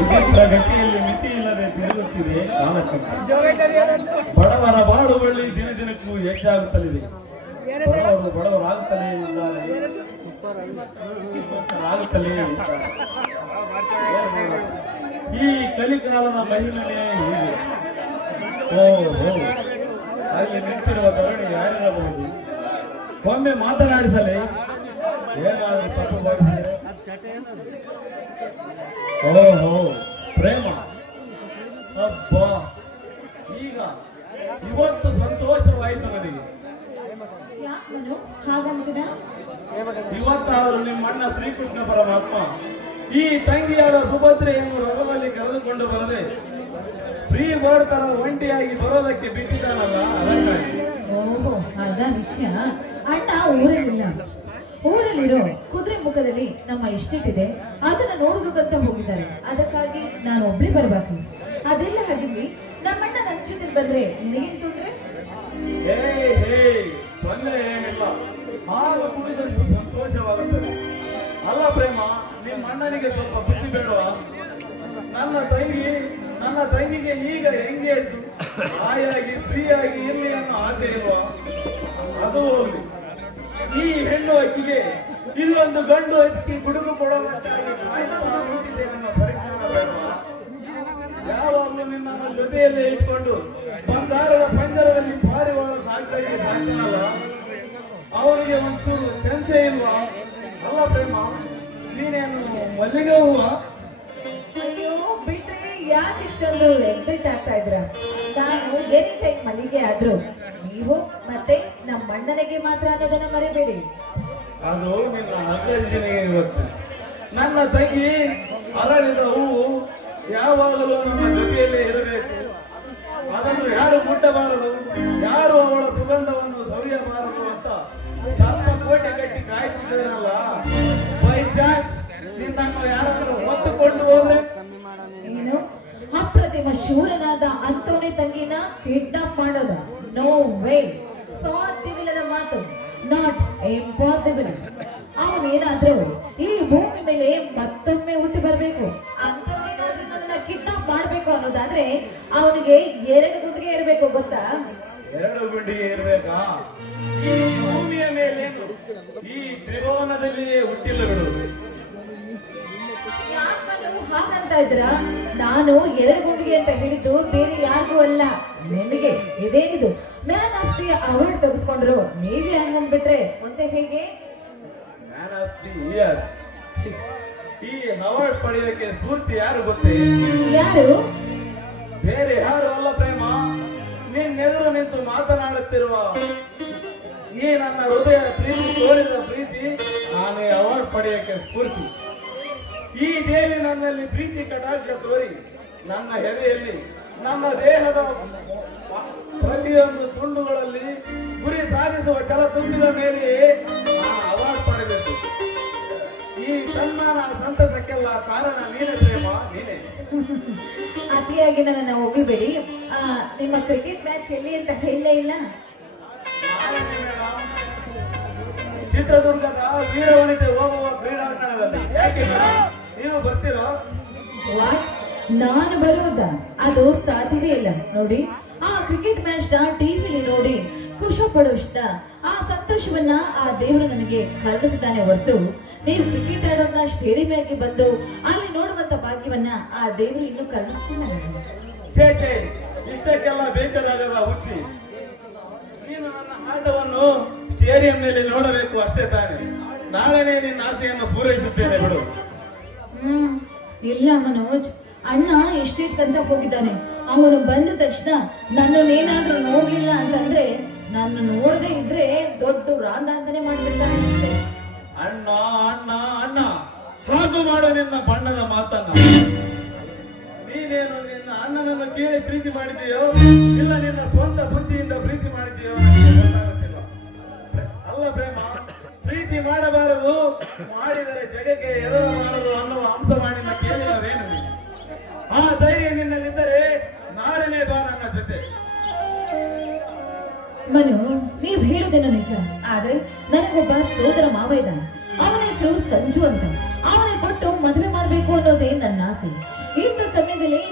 ವಿಚಿತ್ರ ಗತಿಯಲ್ಲಿ ಮಿತಿ ಇಲ್ಲದೆ ತಿರುಗುತ್ತಿದೆ ಕಾಲಚಕ್ರ. ಬಡವರ ಬಾಳುವಳ್ಳಿ ದಿನ ದಿನಕ್ಕೂ ಹೆಚ್ಚಾಗುತ್ತಲಿದೆ. ಬಡವರು ಬಡವರಾಗುತ್ತಲೇ ಇದ್ದಾರೆ. ಈ ಕಲಿಕಾಲದ ಮಹಿಳೆಯೇ ಹೀಗೆ. ಅಲ್ಲಿ ನಿಂತಿರುವ ತರುಣಿ ಯಾರಿರಬಹುದು? ಒಮ್ಮೆ ಮಾತನಾಡಿಸಲಿ. ಏನಾದರೂ ತಪ್ಪು ಮಾಡಿದರೆ ಓಹೋ ಪ್ರೇಮ. ಅಬ್ಬಾ, ಈಗ ಇವತ್ತು ಸಂತೋಷವಾಯಿತು ನನಗೆ. ಇವತ್ತಾದರೂ ನಿಮ್ಮಣ್ಣ ಶ್ರೀಕೃಷ್ಣ ಪರಮಾತ್ಮ ಈ ತಂಗಿಯಾದ ಸುಭದ್ರೆಯನ್ನು ರಥದಲ್ಲಿ ಕರೆದುಕೊಂಡು ಬರದೆ ಫ್ರೀ ಬರ್ಡ್ ತರ ಒಂಟಿಯಾಗಿ ಬರೋದಕ್ಕೆ ಬಿಟ್ಟಿದ್ದಾನಲ್ಲ, ಅದಕ್ಕಾಗಿ. ಓಹೋ, ಅದ ವಿಷಯ. ಅಣ್ಣ ಊರಲ್ಲಿಲ್ಲ. ಊರಲ್ಲಿರೋ ಕುದುರೆ ಮುಖದಲ್ಲಿ ನಮ್ಮ ಎಸ್ಟೇಟ್ ಇದೆ, ಅದನ್ನ ನೋಡೋದಕ್ಕಂತ ಹೋಗಿದ್ದಾರೆ. ಅದಕ್ಕಾಗಿ ನಾನು ಒಬ್ಳೆ ಬರ್ಬೇಕು. ಅದೆಲ್ಲ ಹಾಗಿರ್ಲಿ, ನಮ್ಮಣ್ಣ ನನ್ನ ಜೊತೆ ಬಂದ್ರೆ ನಿನಗೇನು ತೊಂದ್ರೆ? ತೊಂದರೆ ಏನಿಲ್ಲ. ಹಾಲು ಕುಡಿದಷ್ಟು ಸಂತೋಷವಾಗುತ್ತದೆ. ಅಲ್ಲ ಪ್ರೇಮ, ನಿಮ್ಮ ಅಣ್ಣನಿಗೆ ಸ್ವಲ್ಪ ಬುದ್ಧಿ ಬೇಡವಾ? ನನ್ನ ತಂಗಿಗೆ ಈಗ ಎಂಗೇಜ್ ಆಯಾಗಿ ಫ್ರೀಯಾಗಿ ಇರ್ಲಿ ಅನ್ನೋ ಆಸೆ ಇಲ್ವಾ? ಅದು ಹೋಗ್ಲಿ. ಈ ಹೆಣ್ಣು ಅಕ್ಕಿಗೆ ಇಲ್ಲೊಂದು ಗಂಡು ಅಕ್ಕಿ ಗುಡುಗು ಕೊಡುವಂತಾಗಿ ಕಾಯುತ್ತಿದೆ ಅನ್ನೋ ಪರಿಜ್ಞಾನ ಬೇಡವಾ? ಯಾವಾಗಲೂ ನಿನ್ನನ್ನು ಜೊತೆಯಲ್ಲೇ ಇಟ್ಕೊಂಡು ಬಂಗಾರದ ಪಂಜರದಲ್ಲಿ ಪಾರಿವಾಳ ಸಾಕ್ತಾಗಿ ಸಾಕ್ತಾನಲ್ಲ, ಅವನಿಗೆ ಒಂಚೂರು ಸೆನ್ಸೆ ಇಲ್ವಾ? ಅಲ್ಲ ಪ್ರೇಮ, ನೀನೇನು ಮಲ್ಲಿಗೆ ಹೂವ? ಅಯ್ಯೋ ಬಿಟ್ರೆ ಯಾಕೆ ಇಷ್ಟೊಂದು ಎಕ್ಸೈಟ್ ಆಗ್ತಾ ಇದ್ರ? ನಾನು ಎನಿ ಟೈಮ್ ಮಲ್ಲಿಗೆ ಆದ್ರು, ನೀವು ಮತ್ತೆ ನಮ್ಮ ಅಣ್ಣನಿಗೆ ಮಾತ್ರ ಅನ್ನೋದನ್ನ ಮರಿಬೇಡಿ. ಅದು ನಿನ್ನ ಅಗ್ರಜನಿಗೆ ಇವತ್ತು. ನನ್ನ ತಂಗಿ ಅರಳಿದ ಹೂವು ಯಾವಾಗಲೂ ನಮ್ಮ ಜೊತೆಯಲ್ಲೇ ಇರಬೇಕು. ಅದನ್ನು ಯಾರು ಮುಟ್ಟಬಾರದು, ಯಾರು ಅವಳ ಸುಗಂಧವನ್ನು ಸವಿಯಬಾರದು ಅಂತ ಸ್ವಲ್ಪ ಕೋಟೆ ಕಟ್ಟಿ ಕಾಯ್ತಿದ್ದೇನಲ್ಲ. ಬೈ ಚಾನ್ಸ್ ನಿನ್ನನ್ನು ಯಾರಾದ್ರೂ ಹೊತ್ತುಕೊಂಡು ಹೋದ್ರೆ? ಏನು ಅಪ್ರತಿಮ ಶೂರನಾದ ಅಂತೋಣಿ ತಂಗಿನ ಕಿಡ್ನಾಪ್ ಮಾಡೋದ? ನೋ ವೇ, ಸಾಧ್ಯವಿಲ್ಲದ ಮಾತು. Not impossible. ಅವನೇನಾದ್ರೂ ಈ ಭೂಮಿ ಮೇಲೆ ಮತ್ತೊಮ್ಮೆ ಹುಟ್ಟಿ ಬರ್ಬೇಕು, ಅಂತವನೇನಾದ್ರೂ ನನ್ನ ಕಿಡ್ನಾಪ್ ಮಾಡ್ಬೇಕು ಅನ್ನೋದಾದ್ರೆ ಅವನಿಗೆ 2 ಗುಂಡಿಗೆ ಇರ್ಬೇಕು, ಗೊತ್ತಾ? 2 ಗುಂಡಿಗೆ ಇರ್ಬೇಕಾ? ಈ ಭೂಮಿಯ ಮೇಲೇನು ಈ ತ್ರಿಭುವನದಲ್ಲಿಯೇ ಹುಟ್ಟಿಲ್ಲ ಬಿಡು. ಹಾಗಂತ ಇದ್ರ? ನಾನು 2 ಗುಂಡಿಗೆ ಅಂತ ಹೇಳಿದ್ದು ಬೇರೆ ಯಾರಿಗೂ ಅಲ್ಲ, ನಿಮಗೆ. ಇದೇನಿದು ಮ್ಯಾನ್ ಆಫ್ ದಿ ಅವಾರ್ಡ್ ತೆಗೆದುಕೊಂಡ್ರು, ನೀವೇ ಹಂಗಂದ್ಬಿಟ್ರೆ ಮತ್ತೆ ಹೇಗೆ? ಮ್ಯಾನ್ ಆಫ್ ದಿ ಇಯರ್ ಈ ಅವಾರ್ಡ್ ಪಡೆಯೋಕೆ ಸ್ಫೂರ್ತಿ ಯಾರು ಗೊತ್ತೇ? ಯಾರು? ಬೇರೆ ಯಾರು ಅಲ್ಲ ಪ್ರೇಮ, ನಿನ್ನೆದುರು ನಿಂತು ಮಾತನಾಡುತ್ತಿರುವ ಈ ನನ್ನ ಹೃದಯ ಪ್ರೀತಿ ತೋರಿದ ಪ್ರೀತಿ ನಾನು ಅವಾರ್ಡ್ ಪಡೆಯೋಕೆ ಸ್ಫೂರ್ತಿ. ಈ ದೇವಿ ನನ್ನಲ್ಲಿ ಪ್ರೀತಿ ಕಟಾಕ್ಷ ತೋರಿ ನನ್ನ ಎದೆಯಲ್ಲಿ ನನ್ನ ದೇಹದ ಪ್ರತಿಯೊಂದು ತುಂಡುಗಳಲ್ಲಿ ಗುರಿ ಸಾಧಿಸುವ ಛಲ ತುಂಬಿದ ಮೇಲೆ ನಾನು ಅವಾರ್ಡ್ ಪಡೆಬೇಕು. ಈ ಸನ್ಮಾನ ಸಂತಸಕ್ಕೆಲ್ಲ ಕಾರಣ ನೀನೇ ಪ್ರೇಮ, ನೀನೇ. ಅತಿಯಾಗಿ ನನ್ನ ಒಪ್ಪಿಬೇಡಿ. ನಿಮ್ಮ ಕ್ರಿಕೆಟ್ ಮ್ಯಾಚ್ ಎಲ್ಲಿ ಅಂತ ಹೇಳಲೇ ಇಲ್ಲ. ಚಿತ್ರದುರ್ಗದ ವೀರವನಿತೆ ಹೋಗುವ ಕ್ರೀಡಾಂಗಣದಲ್ಲಿ. ಯಾಕೆ ನೀವು ಬರ್ತೀರೋ? ನಾನು ಬರುವುದ? ಅದು ಸಾಧ್ಯವೇ ಇಲ್ಲ. ನೋಡಿ, ಆ ಕ್ರಿಕೆಟ್ ಮ್ಯಾಚ್ ನ ಟಿವಿಲಿ ನೋಡಿ ಖುಷಿ ಪಡುವಷ್ಟ ಆ ಸಂತೋಷವನ್ನ ಆ ದೇವರು ನನಗೆ ಕರುಣಿಸಿದ್ದಾನೆ ಹೊರತು, ನೀವು ಕ್ರಿಕೆಟ್ ಆಡೋದನ್ನ ಸ್ಟೇಡಿಯಂಗೆ ಬಂದು ಅಲ್ಲಿ ನೋಡುವಂತ ಭಾಗ್ಯವನ್ನ ಆ ದೇವರು ಇನ್ನೂ ಕರುಣಿಸ್ತಿಲ್ಲ. ಛೇ, ಇಷ್ಟಕ್ಕೆಲ್ಲ ಬೇಕರಾಗದ ಹುಚ್ಚಿ. ನೀನು ನನ್ನ ಆಟವನ್ನು ಸ್ಟೇಡಿಯಂನಲ್ಲಿ ನೋಡಬೇಕು ಅಷ್ಟೇ ತಾನೆ. ನಾಳೆನೇ ನಿನ್ನ ಆಸೆಯನ್ನು ಪೂರೈಸುತ್ತೇನೆ ಬಿಡು. ಇಲ್ಲ ಮನೋಜ್, ಅಣ್ಣ ಎಷ್ಟೇಟ್ಕಂತ ಹೋಗಿದ್ದಾನೆ. ಅವನು ಬಂದ ತಕ್ಷಣ ನನ್ನನ್ನೇನಾದ್ರೂ ನೋಡ್ಲಿಲ್ಲ ಅಂತಂದ್ರೆ, ನನ್ನ ನೋಡದೆ ಇದ್ರೆ ದೊಡ್ಡ ರಾಂದ ಅಂತಾನೆ ಮಾಡ್ಬಿಡ್ತಾನೆ ಅಷ್ಟೇ. ಅಣ್ಣ ಅಣ್ಣ ಅಣ್ಣ ಸಾಕು ಮಾಡು ನಿನ್ನ ಬಣ್ಣದ ಮಾತನ್ನ. ನೀನೇನು ನಿನ್ನ ಅಣ್ಣನನ್ನು ಕೇಳಿ ಪ್ರೀತಿ ಮಾಡಿದೆಯೋ ಇಲ್ಲ ನಿನ್ನ ಸ್ವಂತ ಬುದ್ಧಿಯಿಂದ ಪ್ರೀತಿ ಮಾಡಿದೆಯೋ ನನಗೆ ಗೊತ್ತಾಗುತ್ತಿಲ್ಲ. ಅಲ್ಲ ಪ್ರೇಮ, ಪ್ರೀತಿ ಮಾಡಬಾರದು, ಮಾಡಿದರೆ ಜಗಕ್ಕೆ ಎದುರಬಾರದು ಅನ್ನುವ ಅಂಶವಾಣಿನ ಕೇಳಿದವೇನು? ಆ ಧೈರ್ಯ ನಿನ್ನಲ್ಲಿದ್ದರೆ ನಾಳೆನೇ ಬಾ ನನ್ನ ಜೊತೆ. ಮನು, ನೀವ್ ಹೇಳುದೇನೋ ನಿಜ. ಆದ್ರೆ ನನಗೊಬ್ಬ ಸೋದರ ಮಾವ ಇದ್ದಾನೆ. ಅವನ ಹೆಸರು ಸಂಜು ಅಂತ. ಅವನೇ ಕೊಟ್ಟು ಮದುವೆ ಮಾಡ್ಬೇಕು ಅನ್ನೋದೇ ನನ್ನ ಆಸೆ. ಇಂಥ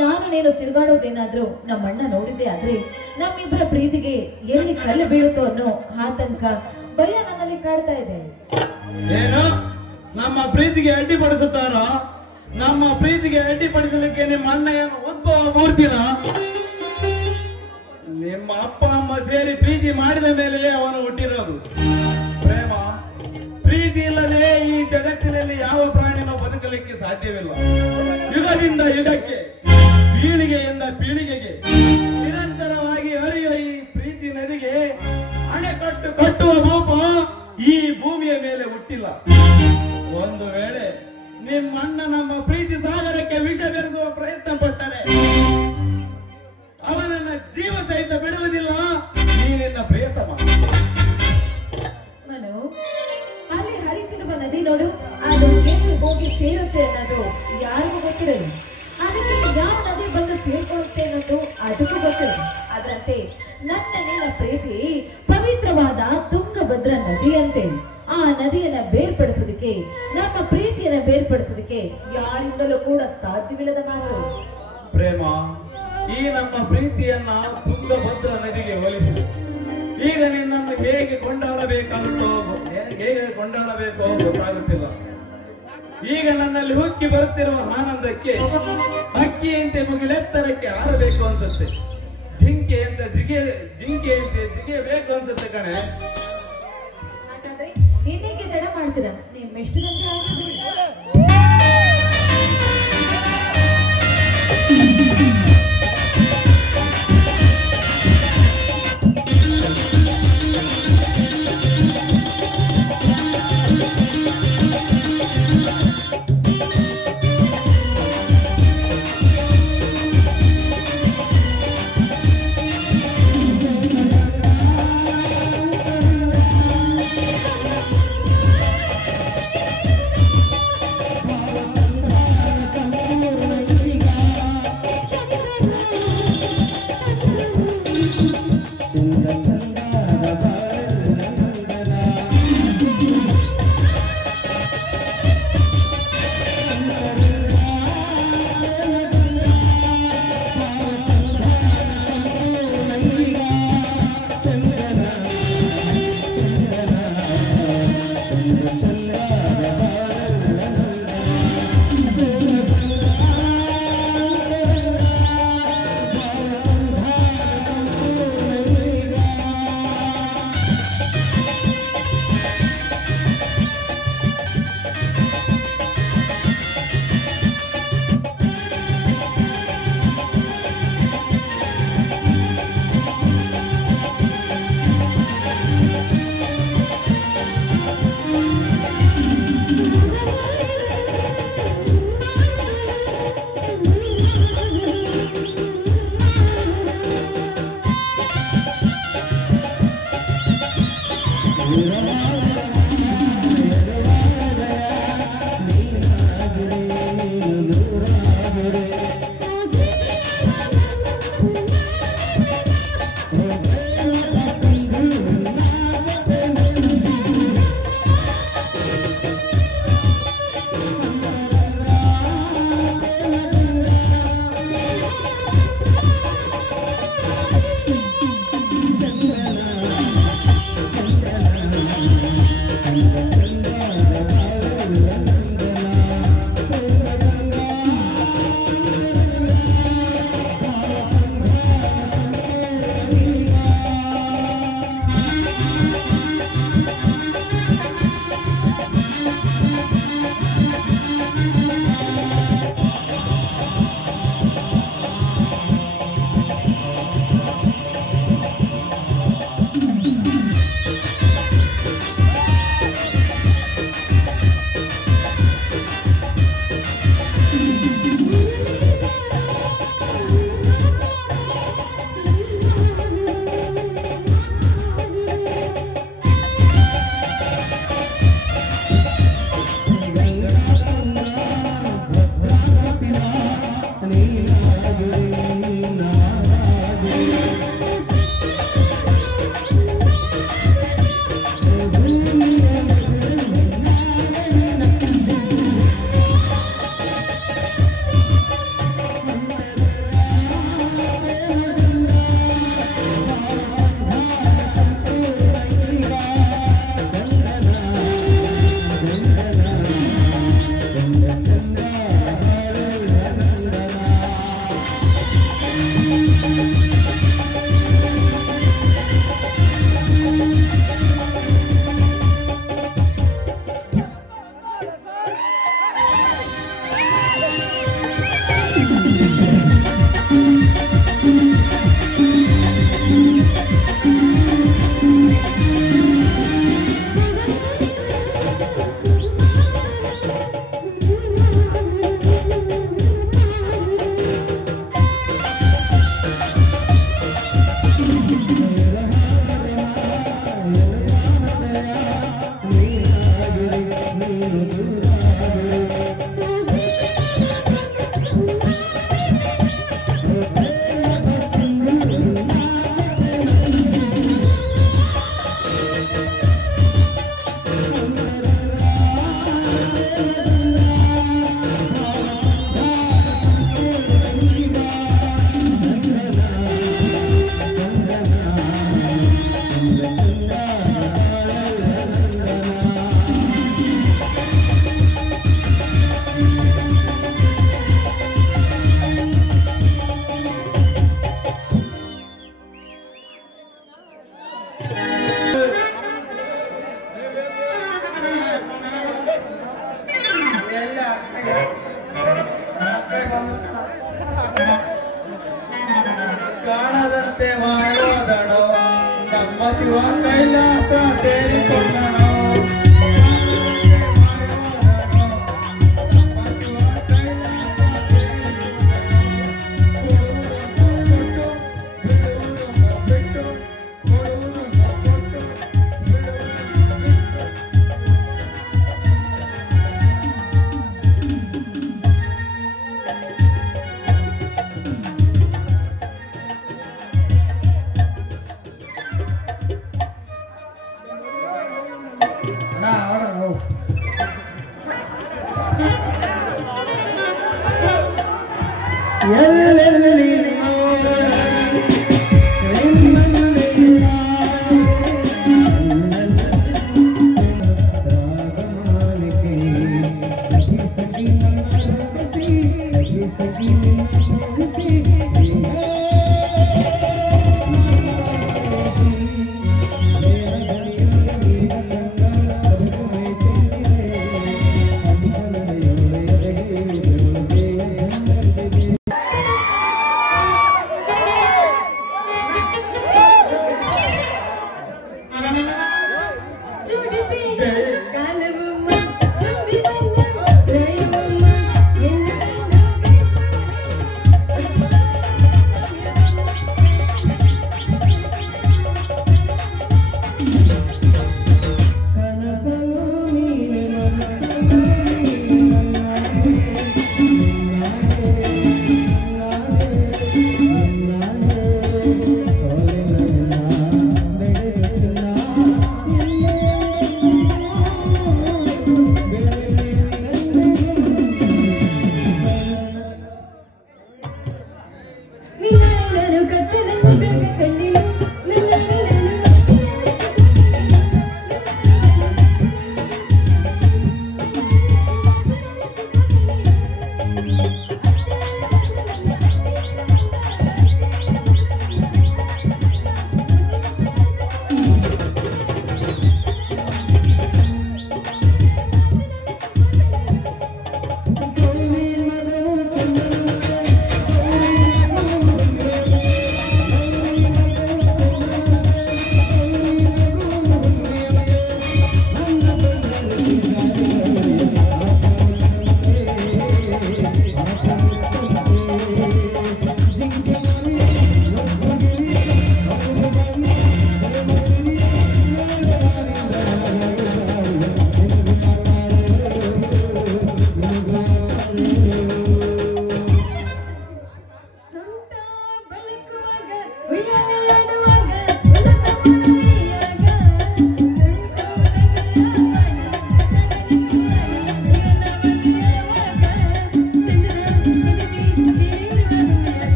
ನಾನು ನೀನು ತಿರುಗಾಡೋದೇನಾದ್ರೂ ನಮ್ಮಣ್ಣ ನೋಡಿದ್ದೆ ಆದ್ರೆ ನಮ್ಮಿಬ್ಬರ ಪ್ರೀತಿಗೆ ಎಲ್ಲಿ ಕಲ್ಲು ಬೀಳುತ್ತೋ ಅನ್ನೋ ಆತಂಕ ಭಯ ನನ್ನಲ್ಲಿ ಕಾಡ್ತಾ ಇದೆ. ಏನು ನಮ್ಮ ಪ್ರೀತಿಗೆ ಅಡ್ಡಿಪಡಿಸುತ್ತಾರ? ನಮ್ಮ ಪ್ರೀತಿಗೆ ಅಡ್ಡಿಪಡಿಸಲಿಕ್ಕೆ ನಿಮ್ಮ ಅಣ್ಣ ಏನು ಉದ್ಭವ ಮೂರ್ತಿನ? ನಿಮ್ಮ ಅಪ್ಪ ಅಮ್ಮ ಸೇರಿ ಪ್ರೀತಿ ಮಾಡಿದ ಮೇಲೆ ಅವನು ಹುಟ್ಟಿರೋದು. ಪ್ರೇಮ ಪ್ರೀತಿ ಇಲ್ಲದೆ ಈ ಜಗತ್ತಿನಲ್ಲಿ ಯಾವ ಪ್ರಾಣಿನೂ ಬದುಕಲಿಕ್ಕೆ ಸಾಧ್ಯವಿಲ್ಲ. ಯುಗದಿಂದ ಯುಗಕ್ಕೆ, ಪೀಳಿಗೆಯಿಂದ ಪೀಳಿಗೆಗೆ ನಿರಂತರವಾಗಿ ಹರಿಯುವ ಈ ಪ್ರೀತಿ ನದಿಗೆ ಅಣೆಕಟ್ಟು ಕಟ್ಟುವ ಭೂಪ ಈ ಭೂಮಿಯ ಮೇಲೆ ಹುಟ್ಟಿಲ್ಲ. ಒಂದು ವೇಳೆ ನಿಮ್ಮಣ್ಣ ನಮ್ಮ ಪ್ರೀತಿ ಸಾಗರಕ್ಕೆ ವಿಷ ಬೆರೆಸುವ ಪ್ರಯತ್ನ ಪಟ್ಟರೆ ಅವನನ್ನ ಜೀವ ಸಹಿತ ಬಿಡುವುದಿಲ್ಲ. ನೀನಿನ್ನ ಪ್ರಿಯತಮ. ಮನು, ಅಲ್ಲಿ ಹರಿತಿರುವ ನದಿ ನೋಡು, ಅದು ಎಲ್ಲಿ ಹೋಗಿ ಸೇರುತ್ತೆ ಅನ್ನೋದು ಯಾರಿಗೂ ಗೊತ್ತಿರಲ್ಲ. ಅದಕ್ಕೆ ಯಾವ ನದಿ ಬಂದು ಸೇರ್ಕೊಳ್ಳುತ್ತೆ ಅನ್ನೋದು ಅದಕ್ಕೂ ಗೊತ್ತಿರಲ್ಲ. ಅದರಂತೆ ನನ್ನ ನಿನ್ನ ಪ್ರೀತಿ ಪವಿತ್ರವಾದ ತುಂಗಭದ್ರಾ ನದಿಯಂತೆ. ಆ ನದಿಯನ್ನ ಬೇರ್ಪಡಿಸೋದಕ್ಕೆ, ನಮ್ಮ ಪ್ರೀತಿಯನ್ನ ಬೇರ್ಪಡಿಸೋದಕ್ಕೆ ಯಾರಿಂದಲೂ ಕೂಡ ಸಾಧ್ಯವಿಲ್ಲದ ಮಾತು. ಪ್ರೇಮ, ಈ ನಮ್ಮ ಪ್ರೀತಿಯನ್ನ ತುಂಗಭದ್ರಾ ನದಿಗೆ ಹೋಲಿಸಿದೆ. ಈಗ ನಿನ್ನನ್ನು ಹೇಗೆ ಕೊಂಡಾಡಬೇಕಾಗುತ್ತೋ, ಹೇಗೆ ಕೊಂಡಾಡಬೇಕೋ ಗೊತ್ತಾಗುತ್ತಿಲ್ಲ. ಈಗ ನನ್ನಲ್ಲಿ ಹುಕ್ಕಿ ಬರುತ್ತಿರುವ ಆನಂದಕ್ಕೆ ಹಕ್ಕಿಯಂತೆ ಮುಗಿಲೆತ್ತರಕ್ಕೆ ಹಾರಬೇಕು ಅನ್ಸುತ್ತೆ. ಜಿಂಕೆಯಂತೆ ಜಿಗಿಯಬೇಕು ಅನ್ಸುತ್ತೆ ಕಣೆ. ಹಾಗಾದ್ರೆ ಇನ್ನೇಕೆ ತಡ ಮಾಡ್ತೀರಾ? ನಿಮ್ಮೆಷ್ಟು ಗಂಟೆ ಆಗಿದೆ? ಮತ್ತೆ ಮಾಡೋದಣೋ ನಮ್ಮ ಶಿವ ಕೈಲಾಸ ಸೇರಿಕೊಂಡಣೋ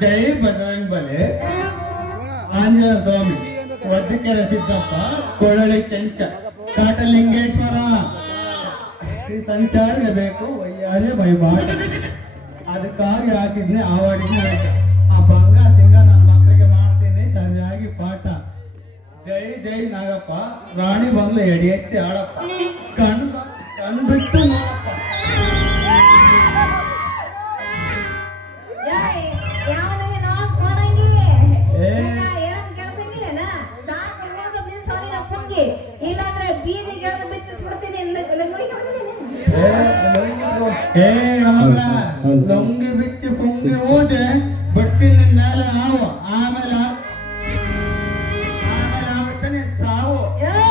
ಜೈ ಬಜರಂಗ್ ಬಲಿ ಆಂಜನೇಯ ಸ್ವಾಮಿ ವದ್ದಿಕೆರೆ ಸಿದ್ದಪ್ಪ ಕೊಳಲಿ ಕೆಂಚ ಕಾಟಲಿಂಗೇಶ್ವರ ಈ ಸಂಚಾರಕ್ಕೆ ಬೇಕು ವಯ್ಯಾರೆ ಬೈಬಾಟ ಅದಕ್ಕಾಗಿ ಹಾಕಿದ್ನೆ ಆವಾಡಿನ ವೇಷ ಆ ಭಂಗ ಸಿಂಗ ನನ್ನ ಮಕ್ಕಳಿಗೆ ಮಾಡ್ತೀನಿ ಸರಿಯಾಗಿ ಪಾಠ ಜೈ ಜೈ ನಾಗಪ್ಪ ರಾಣಿ ಬಂದ್ಲು ಎಡಿ ಎತ್ತಿ ಆಡಪ್ಪ ಕಣ್ಬಿಟ್ಟು ನೋಡಪ್ಪ ಲೊಂಗಿ ಬಿಚ್ಚಿ ಪುಂಗಿ ಹೋದೆ ಬಟ್ಟಿನ ಮೇಲೆ ಹಾವು ಆಮೇಲೆ ಆಗುತ್ತಾನೆ ಸಾವು ಕೇಳು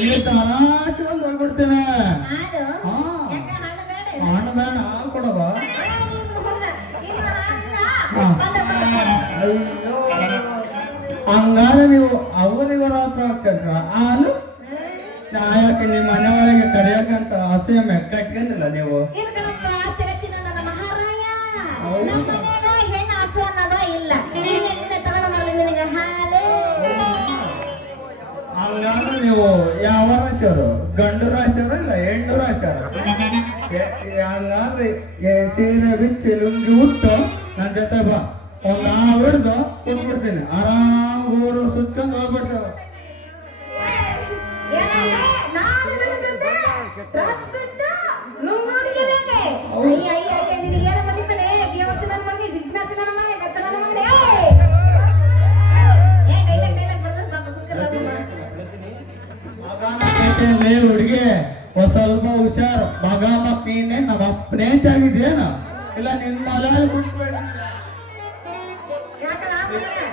ಇಲ್ಲಿ ತರಾಶಿ ಒಂದು ಹೋಗ್ಬಿಡ್ತೇನೆ. ಹಾಲು ಹಾ ಯಾಕೆ ಹಣ್ಣು ಬೇಡ ಹಣ್ಣು ಬೇಡ, ಹಾಲು ಕೊಡವ. ಇನ್ನು ಹಾಲಿಲ್ಲ ಹಾ. ಬಂದ ಬರುತ್ತೆ. ಅಯ್ಯೋ, ಹಂಗಾದ್ರೆ ನೀವು ಅವರಿವರ ಹತ್ರ ಹಾಕ್ಸಕ್ರ ಹಾಲು ಯಾಕೆ ನಿಮ್ಮ ಮನೆ ಒಳಗೆ ಕರೆಯಕಂತ ಹಸೆ ಮೆಕ್ಕಟ್ಕೊಂಡಿಲ್ಲ ನೀವು? ಇರ್ಕಣಪ್ಪ ತಿರುತ್ತಿನ ನನ್ನ ಮಹಾರಾಯ. ಹೌದು. ನಮ್ಮ ಮನೆಯಾಗ ಹೆಣ್ಣು ಹಸು ಅನ್ನೋದ ಇಲ್ಲ. ನೀನೆಲ್ಲಿಂದ ತಗೊಂಡು ಬರಲಿ ನಿನಗೆ ಹಾಲು? ಹಂಗಾದ್ರೆ ನೀವು ಯಾವ ರಾಶಿಯವರು? ಗಂಡು ರಾಶಿಯವರು ಇಲ್ಲ ಹೆಣ್ಣು ರಾಶಿಯವರು? ಹಂಗಾದ್ರೆ ಸೀರೆ ಬಿಚ್ಚಿ ಲುಂಗಿ ಉಟ್ಟು ನನ್ನ ಜೊತೆ ಬಾ, ಒಂದು ಹಿಡ್ದು ಕುಟ್ಬಿಡ್ತೀನಿ. ಆರಾಮ್ ಊರು ಸುತ್ಕೊಂಡು ಹೋಗ್ಬಿಡ್ತೇವೆ. ಏನಂದ್ರೆ ನಾನು ನನ್ನ ಜೊತೆ ಡ್ರೆಸ್ ಬಿಟ್ಟು ಲುಂಗೋಟಿಗೆ ಬೇಕೆ? ಅಯ್ಯ ಅಯ್ಯ ಅಯ್ಯ ನಿನಗೆ ಏನು ಬಂದಿತ್ತಲೇ? ವ್ಯವಸ್ಥೆ ನನ್ನ ಮಗನೇ, ವಿಘ್ನಾಸಿ ನನ್ನ ಮಗನೇ, ಬೆತ್ತ ನನ್ನ ಮಗನೇ. ಡೈಲಾಗ್ ಬರ್ತದೆ ಪಾಪ ಸುಕ್ಕರ. ಮೇ ಹುಡುಗಿ ಸ್ವಲ್ಪ ಹುಷಾರು. ಮಗ ಮಕ್ ನೀನೆ ನಮ್ಮ ಅಪ್ಪನೇ ಆಗಿದ್ಯೇನ? ಇಲ್ಲ ನಿನ್ ಮಲ ಬಿಡ್ಸ್ಬೇಡ. ಯಾಕಲ್ಲ ಮಗನೇ?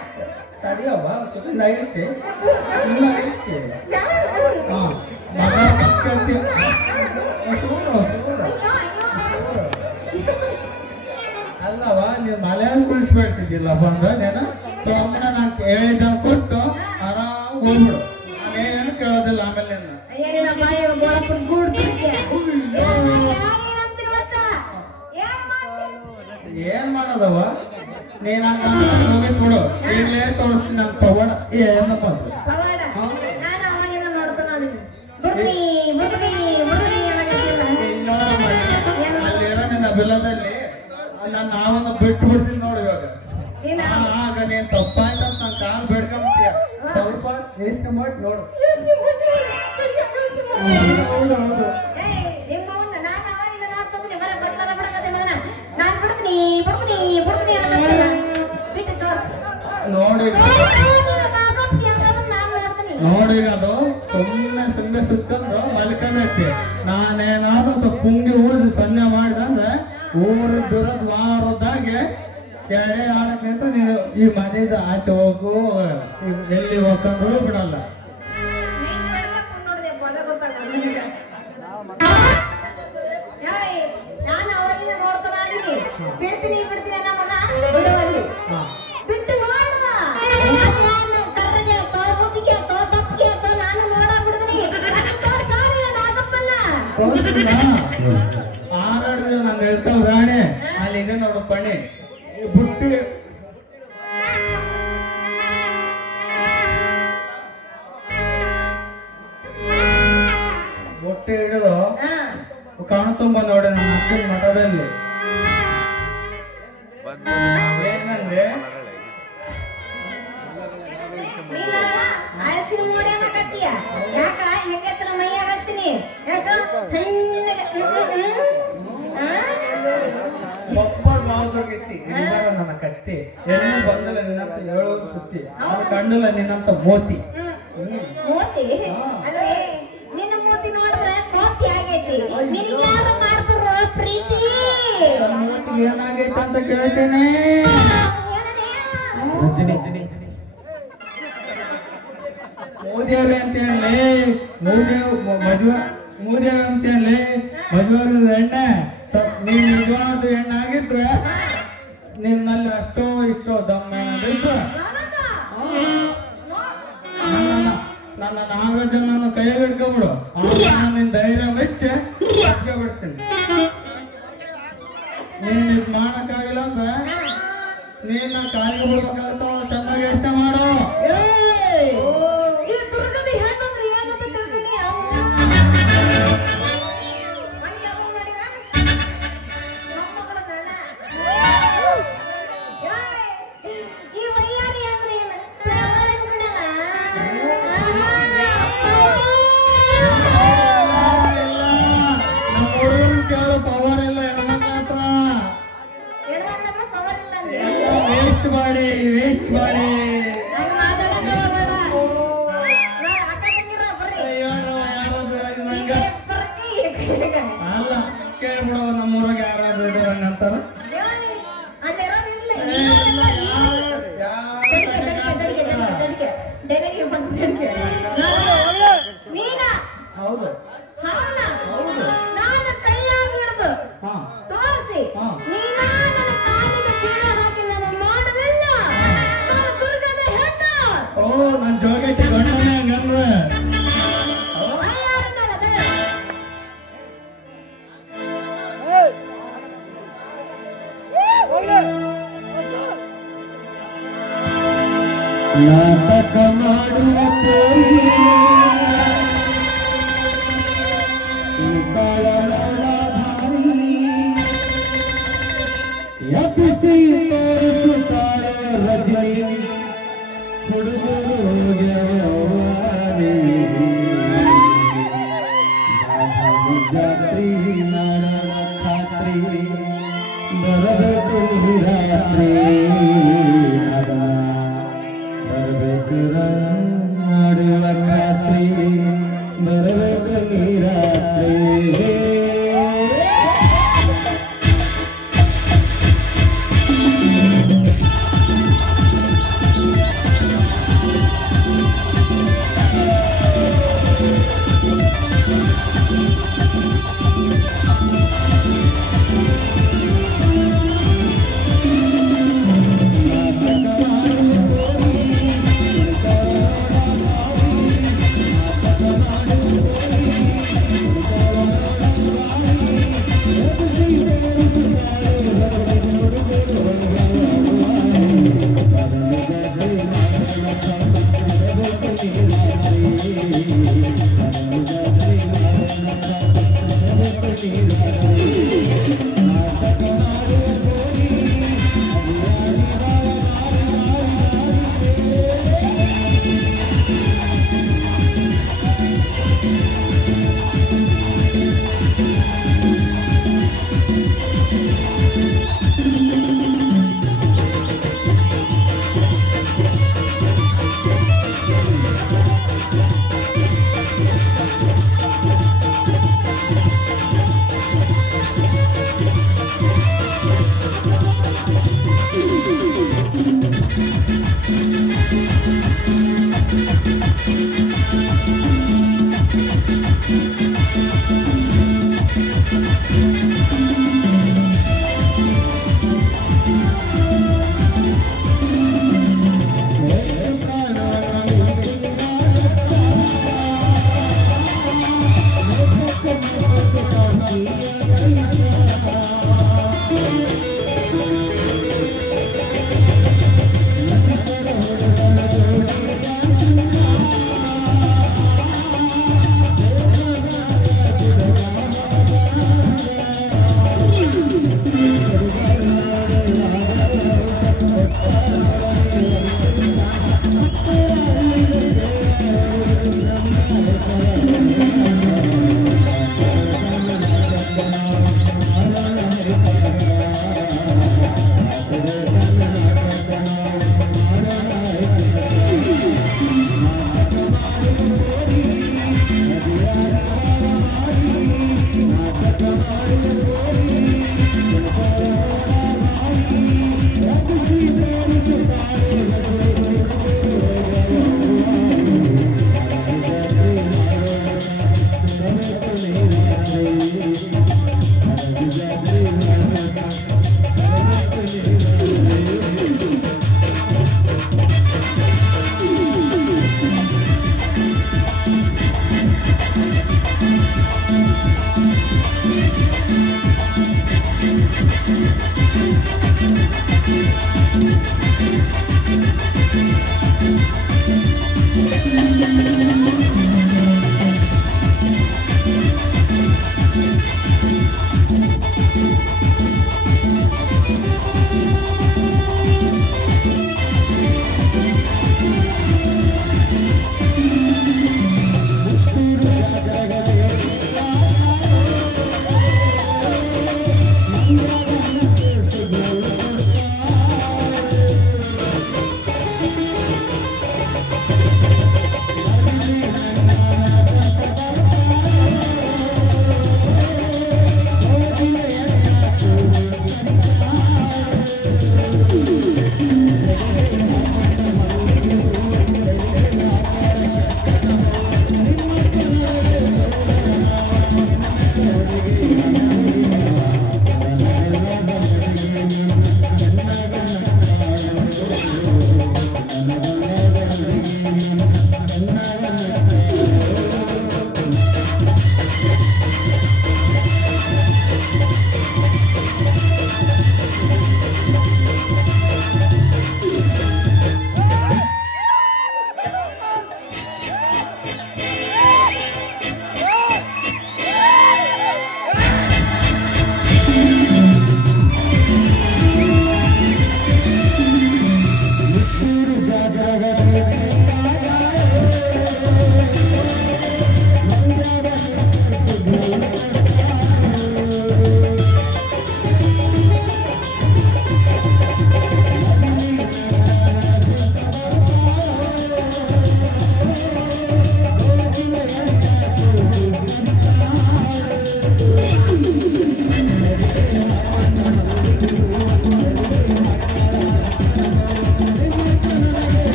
ತಡಿಯವ್ವ, ಸುತ್ತಿಂದ ಐತಿ ಇಲ್ಲ ಐತಿ. ಹಾ ಮಗ ಮಕ್ಕಂತಿ ಸೂರು ಅಲ್ಲವ, ನೀವು ಮಲೆಯನ್ನು ಕುಳಿಸ್ಬೇಡ್ಸಿದ್ದಿಲ್ಲ ಬಂದ ನೀನು. ಸೊ ಅಮ್ಮನ ನಾನು ಹೇಳಿದ ಕೊಟ್ಟು ಆರಾಮ್ ಹೋಗ್ಬಿಡು. ನಾನೇನು ಕೇಳೋದಿಲ್ಲ ಆಮೇಲೆ ನೀನು. ಅಯ್ಯ ನಿನ್ನ ಬಾಯಿ ಗೋಳಪ್ಪನ ಗೂಡು ತಿರ್ಕೆ. ಏನಂತೀರಿ ಗೊತ್ತ? ಏನ್ ಮಾಡ್ತೀನಿ? ಏನ್ ಮಾಡೋದವ ನೀನ್ ಹೋಗಿ ಕೊಡು. ಈಗಲೇ ತೋರಿಸ್ತೀನಿ ನನ್ನ ಪವಾಡ ಏನಪ್ಪ ಅಂತ. ಪವಾಡ? ನಾನು ಅವಾಗಿಂದ ನೋಡ್ತಾನ ಅದನ್ನ. ಬಿಡ್ತೀನಿ ಬಿಡ್ತೀನಿ ಬಿಡ್ತೀನಿ ಅನ್ನಕತ್ತಿಲ್ಲ. ಅಲ್ಲಿರೋ ನಿನ್ನ ಬೆಲ್ಲದಲ್ಲಿ ನಾನು ನಾವನ್ನ ಬಿಟ್ಟು ಬಿಡ್ತೀನಿ ನೋಡಿ ಇವಾಗ. ಏನ? ಆಗ ನೀನ್ ತಪ್ಪಾಯ್ತ ನನ್ನ ಕಾಲ್ ಬೇಡ್ಕೊಂಬಿಟ್ಟಿಯ. ಸ್ವಲ್ಪ ಯೋಚನೆ ಮಾಡಿ ನೋಡು. ಹೌದು ಹೌದು. ಏಯ್ ನಿಮ್ಮ ಅವ್ನ ನಾನು ಅವಾಗಿಂದ ನೋಡ್ತಾನೆ ಬರ ಬಟ್ಲಾರ ಬಿಡಕತ್ತೆ ಮಗನ. ನಾನು ಬಿಡ್ತೀನಿ ಬಿಡ್ತೀನಿ ಬಿಡ್ತೀನಿ ಅನ್ನಕತ್ತಿಲ್ಲ. ಬಿಟ್ಟು ತೋರ್ಸು. ನೋಡಿ ನಾನು ನೋಡ್ತೀನಿ. ನೋಡೀಗ ಅದು ಸುಮ್ಮನೆ ಸುತ್ತಂದ್ರು ಮಲ್ಕೊಂಡೈತಿ. ನಾನೇನಾದ್ರೂ ಸ್ವಲ್ಪ ಪುಂಗಿ ಊದಿ ಸೊನ್ನೆ ಮಾಡಿದಂದ್ರೆ ಊರು ದುರದ್ ಮಾರೋದಾಗೆ ಎಡೆ ಆಡಕ್ ನಿಂತು ನೀನು ಈ ಮನೆಯಿಂದ ಆಚೆ ಹೋಗು, ಎಲ್ಲಿ ಹೋಗ್ಕೊಂಡ್ರು ಬಿಡಲ್ಲ. ನಾನು ಅವಾಗಿಂದ ನೋಡ್ತಾನ ಅದೀನಿ. ಬಿಡ್ತೀನಿ ಬಿಡ್ತೀನಿ ಅನ್ನೋ ಮಗ ಬಿಡೋಲ್ಲಿ. ಬಿಟ್ಟು ನೋಡು. ಅದೇನು ಕರ್ರಗೆ ಆತೋ, ಮುದುಕಿ ಆತೋ, ದಪ್ಪಗೆ ಆತೋ ನಾನು ನೋಡ ಬಿಡ್ತೀನಿ. ಸಾರಿ ನಾನು ಆಗಪ್ಪಲ್ಲ. ಆರಾಡಿದ್ರೆ ನಂಗೆ ಹೇಳ್ತಾವ್ ರಾಣಿ ಅಲ್ಲಿ ಇದೆ ನೋಡು ಪಣಿ ಬುಟ್ಟಿ ಬುಟ್ಟಿ ಹಿಡಿದು ಕಣ್ ತುಂಬ ನೋಡಿ ನನ್ನ ಅಕ್ಕನ ಮಠದಲ್ಲಿ. ಏನಂದ್ರೆ ಅಳಸಿನ ಮೂಡೆ ಅನ್ನಕತ್ತೀಯ. ಯಾಕ ಹೆಂಗತ್ರ ಮೈ ಆಗತ್ತೀನಿ? ಯಾಕ ಒಬ್ಬರು ಮಾವದರ್ಗಿತ್ತಿ ನನ್ನ ಕತ್ತಿ ಎಲ್ಲಿ ಬಂದಲ್ಲ ನಿನ್ನಂತ ಹೇಳೋದು ಸುತ್ತಿ ಅದು ಕಂಡಲ್ಲ ನಿನ್ನಂತ ಮೋತಿ. ಮೋತಿ ಅಲ್ವೇ? ನಿನ್ನ ಮೋತಿ ನೋಡಿದ್ರೆ ಕೋತಿ ಆಗೈತಿ. ನಿನಗೆ ಯಾರು ಮಾಡ್ತಾರೋ ಪ್ರೀತಿ? ಮೋತಿಗೆ ಏನಾಗೈತೆ ಅಂತ ಕೇಳ್ತೇನೆ. ಮೋದಿಯವ್ರೆ ಅಂತ ಹೇಳಿ ಮದುವೆ ಅಂತ ಹೇಳಿ ಮದುವೆ ಎಣ್ಣೆ ನೀನ್ ನಿಜವಾದ ಹೆಣ್ಣಾಗಿದ್ರೆ ನಿನ್ನಲ್ಲಿ ಅಷ್ಟೋ ಇಷ್ಟೋ ದಮ್ಮ ಏನಾದಿತ್ತು ನನ್ನ ನಾಗರಾಜ ನನ್ನ ಕೈಯಲ್ಲಿ ಹಿಡ್ಕೊಬಿಡು. ನಿನ್ ಧೈರ್ಯ ವೆಚ್ಚ ಬಿಡ್ತೀನಿ. ನೀನ್ ಇದ್ ಮಾಡಕ್ಕಾಗಿಲ್ಲ ಅಂದ್ರೆ ನೀನ್ ಕಾಲಿಗೆ ಬಿಡ್ಬೇಕಾಗತ್ತ. ಚೆನ್ನಾಗಿ ಯೋಚನೆ ಮಾಡು. ಪವರ್ ಇಲ್ಲ ಹೆಣ್ಮಕ್ಳ ಹತ್ರ. ವೇಸ್ಟ್ ಮಾಡಿ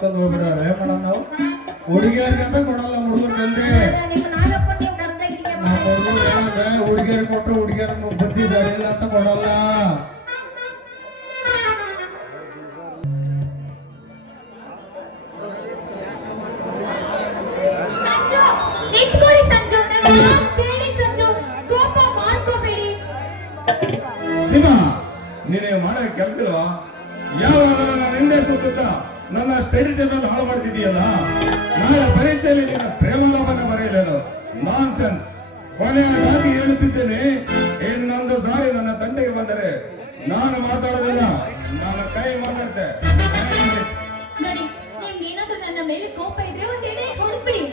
ಮಾಡ್ಕೊಂಡು ಹೋಗ್ಬಿಡೋರು ಏನ್ ಮಾಡೋಣ ನಾವು? ಹುಡುಗಿಯರ್ಗಂತ ಕೊಡಲ್ಲ ಹುಡುಗರು ಜಲ್ದಿ. ನಮ್ಮ ಹುಡುಗರು ಏನಂದ್ರೆ ಹುಡುಗಿಯರ್ ಕೊಟ್ರು ಹುಡುಗಿಯರ್ ಬುದ್ಧಿ ಸರಿ ಇಲ್ಲ ಅಂತ ಕೊಡಲ್ಲ. ಸಿಂಹ, ನೀನೇ ಮಾಡೋ ಕೆಲಸ ಇಲ್ವಾ? ಯಾವಾಗ ನನ್ನ ನಿಂದೆ ಸುತ್ತ ನನ್ನ ಸ್ಟಡಿ ಟೇಬಲ್ ಹಾಳು ಮಾಡ್ತಿದೀಯಲ್ಲ. ನಾಳೆ ಪರೀಕ್ಷೆಯಲ್ಲಿ ನಿನ್ನ ಪ್ರೇಮಲಾಭನ ಬರೆಯಲೇನು? ನಾನ್ ಸೆನ್ಸ್. ಕೊನೆಯದಾಗಿ ಹೇಳುತ್ತಿದ್ದೇನೆ, ಇನ್ನೊಂದು ಸಾರಿ ನನ್ನ ತಂಟೆಗೆ ಬಂದರೆ ನಾನು ಮಾತಾಡೋದಿಲ್ಲ, ನನ್ನ ಕೈ ಮಾತಾಡ್ತೆ. ನೋಡಿ, ನಿಮ್ಗೆ ಏನಾದ್ರೂ ನನ್ನ ಮೇಲೆ ಕೋಪ ಇದ್ರೆ ಒಂದೇನೆ ಹೊರಡ್ಬಿಡಿ,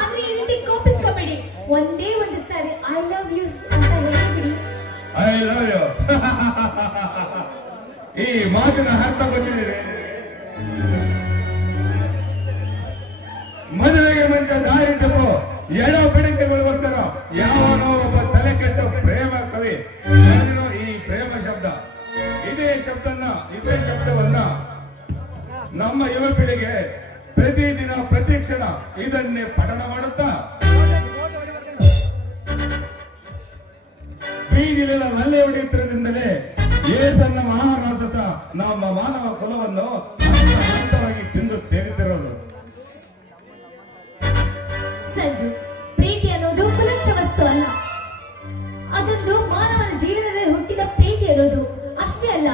ಆದ್ರೆ ಈ ರೀತಿ ಕೋಪಿಸ್ಕೋಬೇಡಿ. ಒಂದೇ ಒಂದು ಸಾರಿ ಐ ಲವ್ ಯು ಅಂತ ಹೇಳಿಬಿಡಿ. I love you. ಈ ಮಾತಿನ ಅರ್ಥ ಗೊತ್ತಿದೆ. ಮದುವೆಗೆ ಮುಂಚೆ ದಾರಿ ತಪ್ಪು ಎಡ ಬೆಡಕೆಗಳಿಗೋಸ್ಕರ ಯಾವನೋ ಒಬ್ಬ ತಲೆ ಕೆಟ್ಟ ಪ್ರೇಮ ಕವಿ ಬರೆದಿರೋ ಈ ಪ್ರೇಮ ಶಬ್ದ, ಇದೇ ಶಬ್ದವನ್ನ ನಮ್ಮ ಯುವ ಪೀಳಿಗೆ ಪ್ರತಿದಿನ ಪ್ರತಿ ಕ್ಷಣ ಇದನ್ನೇ ಪಠಣ ಮಾಡುತ್ತಾ ಬೀದಿಲೆಲ್ಲ ನಲ್ಲೆ ಹೊಡೆಯುತ್ತಿರೋದ್ರಿಂದಲೇ ಏಸನ್ನ ಮಹಾರಾಸಸ ನಮ್ಮ ಮಾನವ ಕುಲವನ್ನು ಹಂತವಾಗಿ ತಿಂದು ತೆಗೆದಿರೋದು. ಸಂಜು, ಪ್ರೀತಿ ಅನ್ನೋದು ಕುಲಕ್ಷ ವಸ್ತು ಅಲ್ಲ, ಅದೊಂದು ಮಾನವನ ಜೀವನದಲ್ಲಿ ಹುಟ್ಟಿದ ಪ್ರೀತಿ ಅನ್ನೋದು. ಅಷ್ಟೇ ಅಲ್ಲ,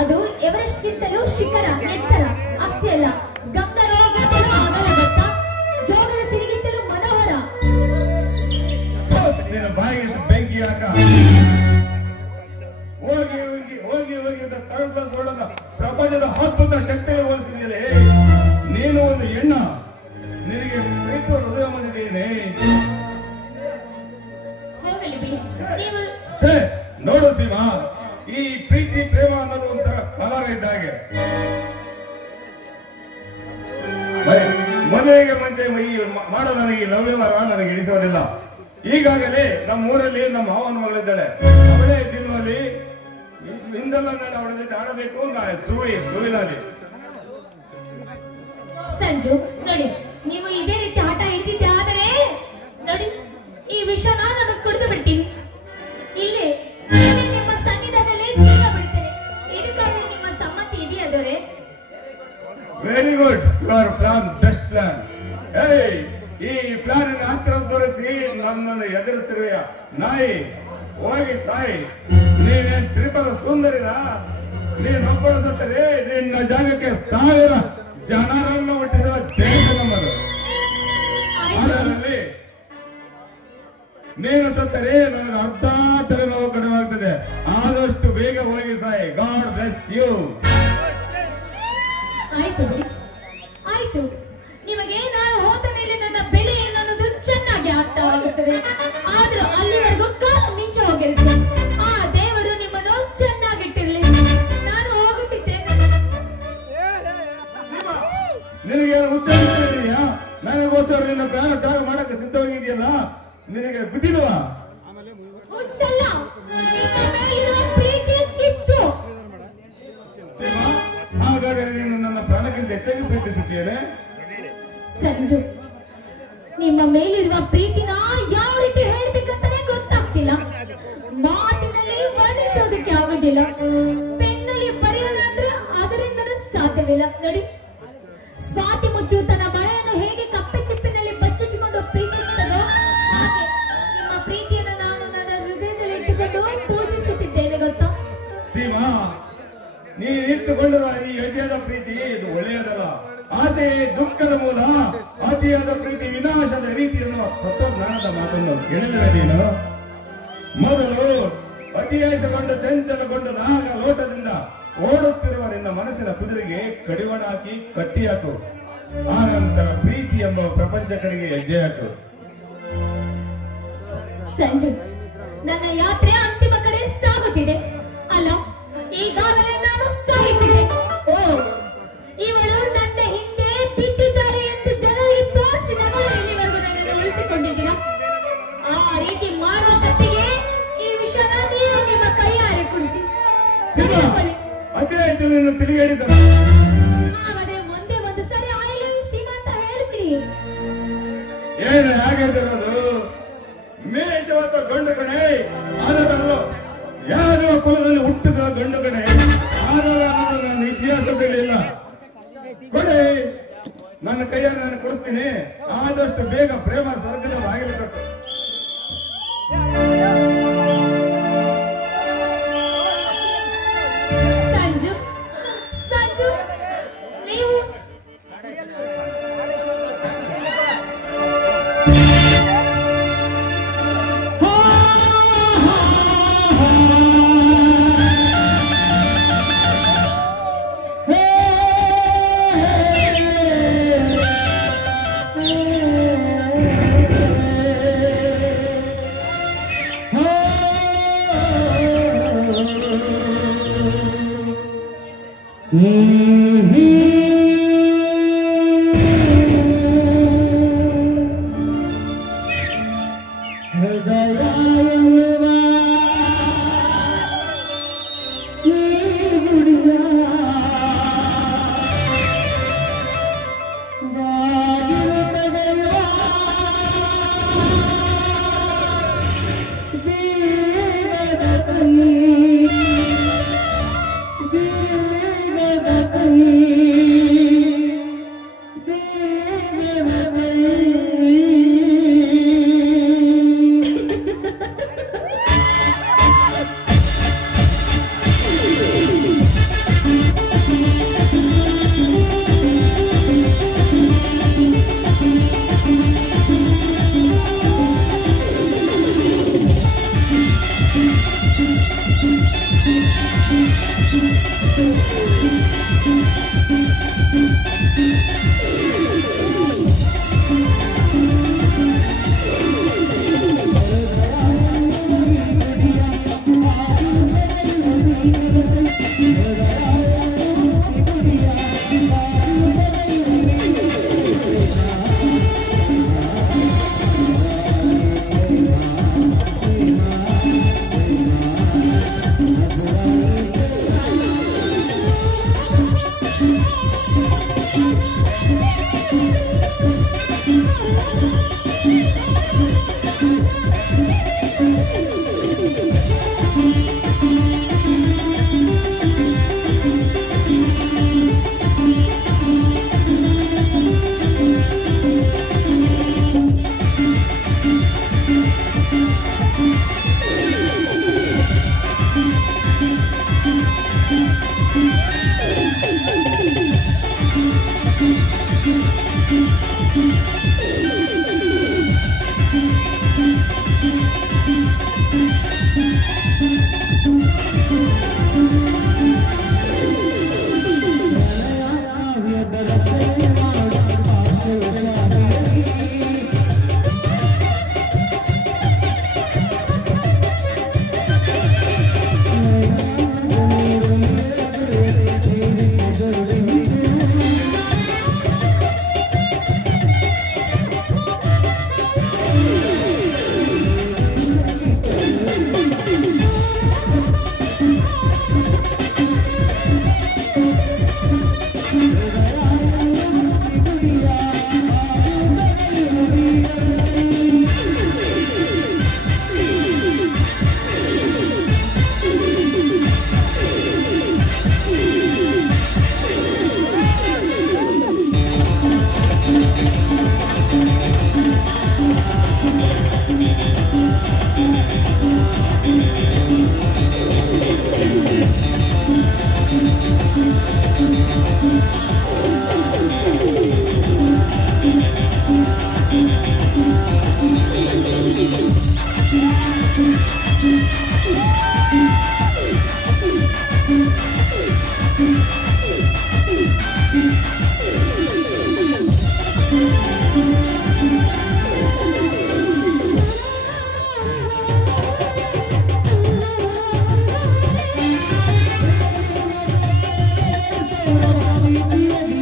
ಅದು ಎವರೆಸ್ಟ್ಗಿಂತಲೂ ಶಿಖರ ಎತ್ತರ. ಅಷ್ಟೇ ಅಲ್ಲ, ಗಂಗರಿಗಿಂತಲೂ ಅಗಲಗತ್ತ, ಜೋಗದ ಸಿರಿಗಿಂತಲೂ ಮನೋಹರ. ನಿನ್ನ ಬಾಯಿಗೆ ಬೆಂಕಿ ಹಾಕ. ಹೋಗಿ ಹೋಗಿ ಹೋಗಿ ಅಂತ ಥರ್ಡ್ ಕ್ಲಾಸ್ ನೋಡೋಣ. ಪ್ರಪಂಚದ ಅದ್ಭುತ ಶಕ್ತಿಗೆ ಹೋಲಿಸಿದೆಯೇ ನೀನು ಒಂದು ಹೆಣ್ಣ. ನಿನಗೆ ಪ್ರೀತಿಸುವ ಹೃದಯ ಬಂದಿದ್ದೇನೆ. ಹೋಗಲಿ ಬಿಡಿ. ನೀವು ನೋಡು ಸೀಮಾ, ಈ ಪ್ರೀತಿ ಪ್ರೇಮ ಅನ್ನೋದು ಒಂಥರ ಕಲರ ಇದ್ದಾಗೆ. ಮದುವೆಗೆ ಮುಂಚೆ ಮಾಡೋ ನನಗೆ ಲವ್ಯವಾರ ನನಗೆ ಹಿಡಿಸೋದಿಲ್ಲ. ಈಗಾಗಲೇ ನಮ್ಮ ಊರಲ್ಲಿ ನಮ್ಮ ಮಾವನ ಮಗಳಿದ್ದಾಳೆ. ಅವಳೇ ದಿನವಲ್ಲಿ ಹಿಂದೆಲ್ಲ ಅವಳ ಜೊತೆ ಆಡಬೇಕು ಸುಳಿಲಾಲಿ. ಸಂಜು, ನೋಡಿ, ನೀವು ಇದೇ ರೀತಿ ಆಟ ಹಿಡಿದಿದ್ದೆ ಆದರೆ ನೋಡಿ, ಈ ವಿಷಯನ ನಾನು ಕುಡಿದು ಬಿಡ್ತೀನಿ. ಇಲ್ಲೇ ನಿಮ್ಮ ಸನ್ನಿಧಾನದಲ್ಲಿ ಜೀವ ಬಿಡ್ತೇನೆ. ಇದಕ್ಕಾಗಿ ನಿಮ್ಮ ಸಮ್ಮತಿ ಇದೆಯಾ ದೊರೆ? Very good, your plan best plan. ಈ ಪ್ಲಾನ್ ಅಸ್ತ್ರ ತೋರಿಸಿ ನನ್ನನ್ನು ಎದುರಿಸ್ತಿರುವೆಯ ನಾಯಿ, ಹೋಗಿ ಸಾಯಿ. ನೀನೇನ್ ತ್ರಿಪುರ ಸುಂದರಿನ? ನೀನೊಬ್ಬಳ ಸತ್ತರೆ ನಿನ್ನ ಜಾಗಕ್ಕೆ 1000 ಜನರನ್ನು ಹುಟ್ಟಿಸುವ ದೇಶ ನಮ್ಮದು. ಅದರಲ್ಲಿ ನೀನು ಸತ್ತರೆ ನನಗೆ ಅರ್ಧ ತಲೆನೋವು ಕಡಿಮೆ ಆಗ್ತದೆ. ಆದಷ್ಟು ಬೇಗ ಹೋಗಿ ಸಾಯಿ. God bless you. ಆಯ್ತು ಬಿಡಿ, ಆಯ್ತು. ನಿಮಗೆ ನಾನು ಹೋದ ಮೇಲೆ ನನ್ನ ಬೆಲೆ ಏನನ್ನೋದು ಚೆನ್ನಾಗಿ ಅರ್ಥವಾಗುತ್ತದೆ. ಆದ್ರೂ ಅಲ್ಲಿವರೆಗೂ ಕಾಲು ಮಿಂಚ ಹೋಗಿರುತ್ತೆ. ಆ ದೇವರು ನಿಮ್ಮನ್ನು ಚೆನ್ನಾಗಿಟ್ಟಿರ್ಲಿ. ನಾನು ಹೋಗುತ್ತಿದ್ದೇನೆ. ನಿನಗೆ ಹುಚ್ಚಿದೆಯಾ? ನನಗೋಸ್ಕರ ನಿನ್ನ ಪ್ರಾಣ ತ್ಯಾಗ ಮಾಡಕ್ಕೆ ಸಿದ್ಧವಾಗಿದೆಯಲ್ಲ, ನಿನಗೆ ಬಿದ್ದಿಲ್ವಾ? ಹುಚ್ಚಲ್ಲ, ನಿಮ್ಮ ಮೇಲಿರುವ ಪ್ರೀತಿಯ ಕಿಚ್ಚು. ಸೀಮಾ, ಹಾಗಾದರೆ ನೀನು ನನ್ನ ಪ್ರಾಣಕ್ಕಿಂತ ಹೆಚ್ಚಾಗಿ ಪ್ರೀತಿಸುತ್ತೇನೆ. ಸಂಜು, ನಿಮ್ಮ ಮೇಲಿರುವ ಪ್ರೀತಿನ ಯಾವ ರೀತಿ ಹೇಳ್ಬೇಕಂತಾನೆ ಗೊತ್ತಾಗ್ತಿಲ್ಲ. ಮಾತಿನಲ್ಲಿ ವರ್ಣಿಸೋದಕ್ಕೆ ಆಗೋದಿಲ್ಲ. ಪೆನ್ನಲ್ಲಿ ಬರೆಯೋಣ ಅಂದ್ರೆ ಅದರಿಂದಲೂ ಸಾಧ್ಯವಿಲ್ಲ. ನೋಡಿ, ಸ್ವಾತಿ ಮುತ್ತು ತನ್ನ ಮಳೆಯನ್ನು ಹೇಗೆ ಕಪ್ಪೆ ಚಿಪ್ಪಿನಲ್ಲಿ ಬಚ್ಚಿಟ್ಟುಕೊಂಡು ಪ್ರೀತಿಸುತ್ತದೋ ಹಾಗೆ ನಿಮ್ಮ ಪ್ರೀತಿಯನ್ನು ನಾನು ನನ್ನ ಹೃದಯದಲ್ಲಿ ಇಟ್ಟುಕೊಂಡು ಪೂಜಿಸುತ್ತಿದ್ದೇನೆ. ಗೊತ್ತಾ ಸೀಮಾ, ನೀನು ಇಟ್ಟುಕೊಂಡಿರುವ ಈ ಅತಿಯಾದ ಪ್ರೀತಿ ಇದು ಒಳ್ಳೆಯದಲ್ಲ. ಆಸೆ ದುಃಖದ ಮೂಲ, ಅತಿಯಾದ ಪ್ರೀತಿ ವಿನಾಶದ ರೀತಿ ಎನ್ನುವ ತತ್ವಜ್ಞಾನದ ಮಾತನ್ನು ಕೇಳಿದರೆ ನೀನು ಮೊದಲು ಅತಿಯಾಸಗೊಂಡು ಚಂಚಲಗೊಂಡು ನಾಗ ಲೋಟದಿಂದ ಓಡುತ್ತಿರುವ ನಿನ್ನ ಮನಸ್ಸಿನ ಕುದುರೆಗೆ ಕಡಿವಾಣ ಹಾಕಿ ಕಟ್ಟಿ ಹಾಕು. ಆನಂತರ ಪ್ರೀತಿ ಎಂಬ ಪ್ರಪಂಚ ಕಡೆಗೆ ಹೆಜ್ಜೆ ಹಾಕು. ಸಂಜು, ನನ್ನ ಯಾತ್ರೆ ಅಂತಿಮ ಕಡೆ ಸಾಗುತ್ತಿದೆ ಅಲ್ಲ, ಈಗಾಗಲೇ ನಾನು ಸಾಗುತ್ತಿದೆ. ಓ, ಇವಳು ನನ್ನ ಹಿಂದೆ ಬಿದ್ದಿದ್ದಾಳೆ ಎಂದು ಜನರಿಗೆ ತೋರಿಸಿ ನಗಲು ಇಲ್ಲಿವರೆಗೂ ನನ್ನನ್ನು ಉಳಿಸಿಕೊಂಡಿದ್ದೀರಾ? ಆ ರೀತಿ ಮಾಡುವ ಜೊತೆಗೆ ಈ ವಿಷಯನ ನೀವು ನಿಮ್ಮ ಕೈಯಾರೆ ಕುಡಿಸಿ. ಅದೇ ಆಯ್ತು ನಿನ್ನ ತಿಳಿಗೇಡಿದ. ಆಮೇಲೆ ಒಂದೇ ಒಂದು ಸರಿ ಕಣೆ ಹಾಗೆದಿರೋದು ಮೇಷವತ್ತ ಗಂಡು ಕಣೆ ಅದರಲ್ಲೋ ಯಾದವ ಕುಲದಲ್ಲಿ ಹುಟ್ಟುಗ ಗಂಡು ಕಣೆ ಆಗಲ್ಲ ಅನ್ನೋದು ನನ್ನ ಇತಿಹಾಸದಲ್ಲಿ ಇಲ್ಲ. ಕೊಡೆ ನನ್ನ ಕೈಯ ನಾನು ಕೊಡಿಸ್ತೀನಿ. ಆದಷ್ಟು ಬೇಗ ಪ್ರೇಮ ಸ್ವರ್ಗದ ಬಾಗಿಲು ಕಟ್ಟು. ಸಂಜು ಸಂಜು ನೀವು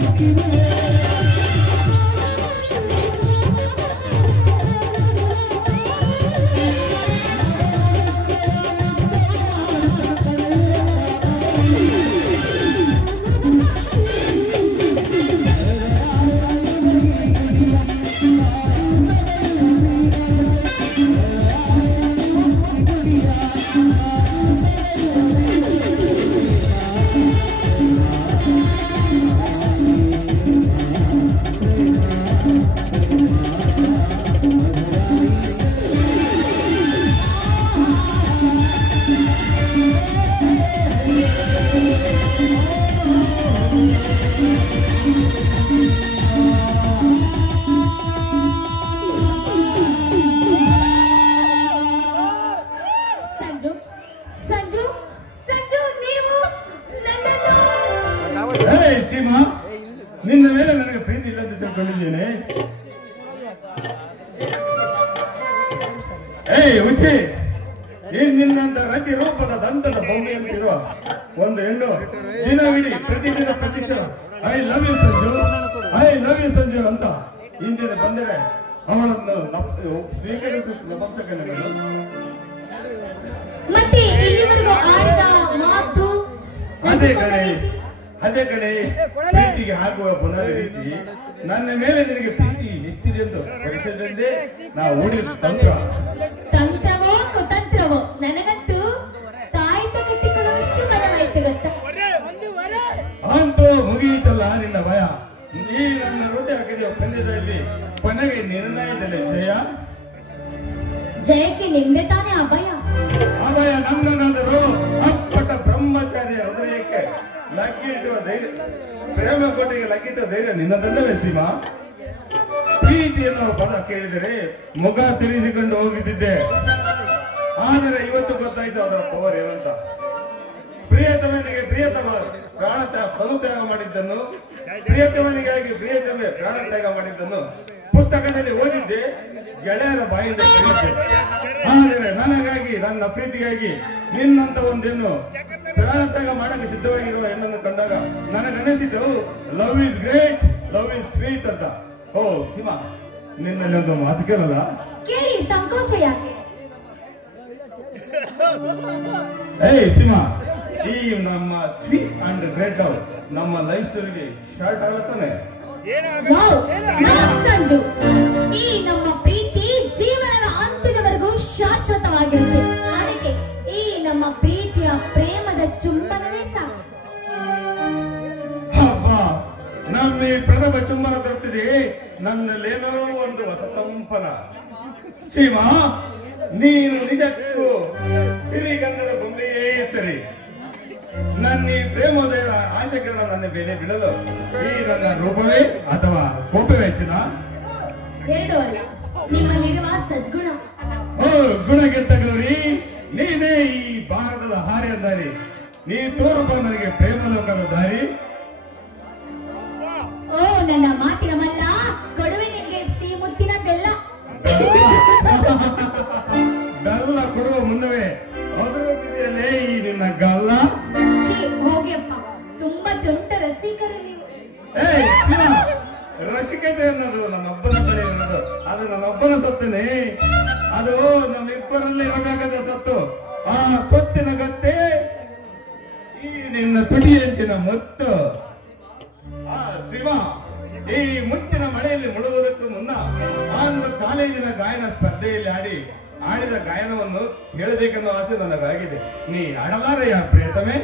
See ಸಂಜು ಸಂಜು ಸಂಜು ನೀವು ನನ್ನನ್ನು ಸೀಮಾ, ನಿನ್ನ ಮೇಲೆ ನನಗೆ ಪ್ರೀತಿ ಇಲ್ಲ ಅಂತ ತಿಳ್ಕೊಂಡಿದ್ದೇನೆ. ಹುಚ್ಚಿ, ನಿನ್ನಂತ ರತಿ ರೂಪದ ದಂತದ ಬೊಮ್ಮೆ ಅಂತಿರುವ ಒಂದು ಹೆಣ್ಣು ದಿನವಿಡೀ ಪ್ರತಿದಿನ ಪ್ರತಿಕ್ಷಣ I love you Sanju, I love you Sanju ಅಂತ ಹಿಂದಿನ ಬಂದರೆ ಅವಳನ್ನು ಸ್ವೀಕರಿಸುತ್ತಿದ್ದ ವಂಶಕನೆಗಳು. ಮತ್ತೆ ಇಲ್ಲಿವರೆಗೂ ಆಡಿದ ಮಾತು ಅದೇ ಕಡೆ ಪ್ರೀತಿಗೆ ಆಗುವ ಬುನಾದಿ ರೀತಿ ನನ್ನ ಮೇಲೆ ನಿನಗೆ ಪ್ರೀತಿ ಎಷ್ಟಿದೆ ಎಂದು ಪರೀಕ್ಷೆದಂದೇ ನಾವು ಹೂಡಿದ ತಂತ್ರವೋ ಕುತಂತ್ರವೋ ನನಗಂತೂ ತಾಯಿತ ಕಟ್ಟಿಕೊಳ್ಳುವಷ್ಟು ಬದಲಾಯ್ತು ಗೊತ್ತಾ. ಅಂತೂ ಮುಗಿಯಿತಲ್ಲ ನಿನ್ನ ಭಯ. ನೀ ನನ್ನ ಹೃದಯ ಹಾಕಿದೆಯೋ ಪಂದ್ಯದಲ್ಲಿ ಕೊನೆಗೆ ನಿರ್ಣಯದಲ್ಲಿ ಜಯಕ್ಕೆ ನಿಂದೆ ತಾನೇ ಅಭಯ ನನ್ನನ್ನಾದರೂ ಅಪ್ಪಟ ಬ್ರಹ್ಮಚಾರ್ಯ ಹೃದಯಕ್ಕೆ ಲಗ್ಗಿಟ್ಟುವ ಧೈರ್ಯ, ಪ್ರೇಮ ಕೋಟೆಗೆ ಲಗ್ಗಿಟ್ಟುವ ಧೈರ್ಯ ನಿನ್ನದಲ್ಲವೇ ಸೀಮಾ? ಪ್ರೀತಿ ಎನ್ನುವ ಪದ ಕೇಳಿದರೆ ಮುಖ ತಿರುಗಿಸಿಕೊಂಡು ಹೋಗುತ್ತಿದ್ದೆ. ಆದರೆ ಇವತ್ತು ಗೊತ್ತಾಯ್ತು ಅದರ ಪವರ್ ಏನಂತ. ಪ್ರಿಯತಮನಿಗೆ ಪ್ರಿಯತಮ ಪ್ರಾಣತ್ಯಾಗ ಮಾಡಿದ್ದನ್ನು, ಪ್ರಿಯತಮನಿಗಾಗಿ ಪ್ರಿಯತಮೆ ಪ್ರಾಣತ್ಯಾಗ ಮಾಡಿದ್ದನ್ನು ಪುಸ್ತಕದಲ್ಲಿ ಓದಿದ್ದೆ, ಗೆಳೆಯರ ಬಾಯಿಂದ ಕೇಳಿದ್ದೆ. ಆದರೆ ನನಗಾಗಿ, ನನ್ನ ಪ್ರೀತಿಗಾಗಿ ನಿನ್ನಂತ ಒಂದೇನು ಪ್ರಾಣತ್ಯಾಗ ಮಾಡಕ್ಕೆ ಸಿದ್ಧವಾಗಿರುವ ಹೆಣ್ಣನ್ನು ಕಂಡಾಗ ನನಗನಿಸಿತು love is great, love is sweet ಅಂತ. ಓ ಸೀಮಾ, ನಿನ್ನಲ್ಲಿ ಒಂದು ಮಾತು ಕೇಳಲ್ಲ? ಕೇಳಿ, ಸಂಕೋಚ ಯಾಕೆ? ಸೀಮಾ, ಈ ನಮ್ಮ ಸ್ವೀಟ್ ಅಂಡ್ ಗ್ರೇಟ್ ಲವ್ ನಮ್ಮ ಲೈಫ್ ಸ್ಟೋರಿಗೆ ಶಾರ್ಟ್ ಆಗುತ್ತಾನೆ. ಸಂಜು, ಈ ನಮ್ಮ ಪ್ರೀತಿ ಜೀವನದ ಅಂತ್ಯದವರೆಗೂ ಶಾಶ್ವತವಾಗಿರುತ್ತೆ. ಅದಕ್ಕೆ ಈ ನಮ್ಮ ಪ್ರೀತಿಯ ಪ್ರೇಮದ ಚುಂಬನವೇ ಸಾಕ್ಷಿ. ಹಬ್ಬ, ನಮ್ಮ ಈ ಪ್ರಥಮ ಚುಂಬನ ತರುತ್ತಿದೆ ನನ್ನಲ್ಲೇನೋ ಒಂದು ಹೊಸ ತಂಪನ. ಸೀಮಾ, ನೀನು ನಿಜಕ್ಕೂ ಸಿರಿಗಂಧದ ಬೊಂಬೆಯೇ ಸರಿ. ನನ್ನ ಈ ಪ್ರೇಮೋದಯದ ಆಶೆಗಳನ್ನ ನನ್ನ ಬೆಲೆ ಬಿಡಲು ಈ ನನ್ನ ರೂಪವೇ ಅಥವಾ ಕೋಪವೇ ಚಿನ್ನ? ಎರಡೂ ಅಲ್ಲ, ನಿಮ್ಮಲ್ಲಿರುವ ಸದ್ಗುಣ. ಓ ಗುಣಗೆತ್ತ ಗೌರಿ, ನೀನೇ ಈ ಭಾರತದ ಹಾರಿಯ ದಾರಿ. ನೀ ತೋರಪ್ಪ ನನಗೆ ಪ್ರೇಮ ಲೋಕದ ದಾರಿ. ಓ ನನ್ನ ಮಾತಿನ ಮಲ್ಲ, ಕೊಡುವೆ ನಿನಗೆ ಸಿಹಿ ಮುತ್ತಿನ ಬೆಲ್ಲ. ಬೆಲ್ಲ ಕೊಡುವ ಮುನ್ನವೇ ಅದುರುತ್ತಿದೆಯಲ್ಲೇ ಈ ನಿನ್ನ ಗಲ್ಲ. ಹೋಗಿಯಪ್ಪ, ತುಂಬಾ ತುಂಟ ರಸಿಕರು ನೀವು. ರಸಿಕತೆ ಅನ್ನೋದು ನನ್ನೊಬ್ಬನ ಬಳಿ ಅನ್ನೋದು, ಅದು ನನ್ನೊಬ್ಬನ ಸತ್ತೇನೆ. ಅದು ನಮ್ಮಿಬ್ಬರಲ್ಲಿ ಇರಬೇಕಾದ ಸತ್ತು. ಆ ಸೊತ್ತಿನ ಗತ್ತೆ ಈ ನಿನ್ನ ತುಟಿ ಅಂಚಿನ ಮುತ್ತು. ಶಿವ, ಈ ಮುತ್ತಿನ ಮಳೆಯಲ್ಲಿ ಮುಳುಗುವುದಕ್ಕೂ ಮುನ್ನ ಒಂದು ಕಾಲೇಜಿನ ಗಾಯನ ಸ್ಪರ್ಧೆಯಲ್ಲಿ ಆಡಿದ ಗಾಯನವನ್ನು ಹೇಳಬೇಕೆನ್ನುವ ಆಸೆ ನನಗಾಗಿದೆ. ನೀ ಆಡಲಾರೆಯ ಪ್ರಿಯತಮೆ?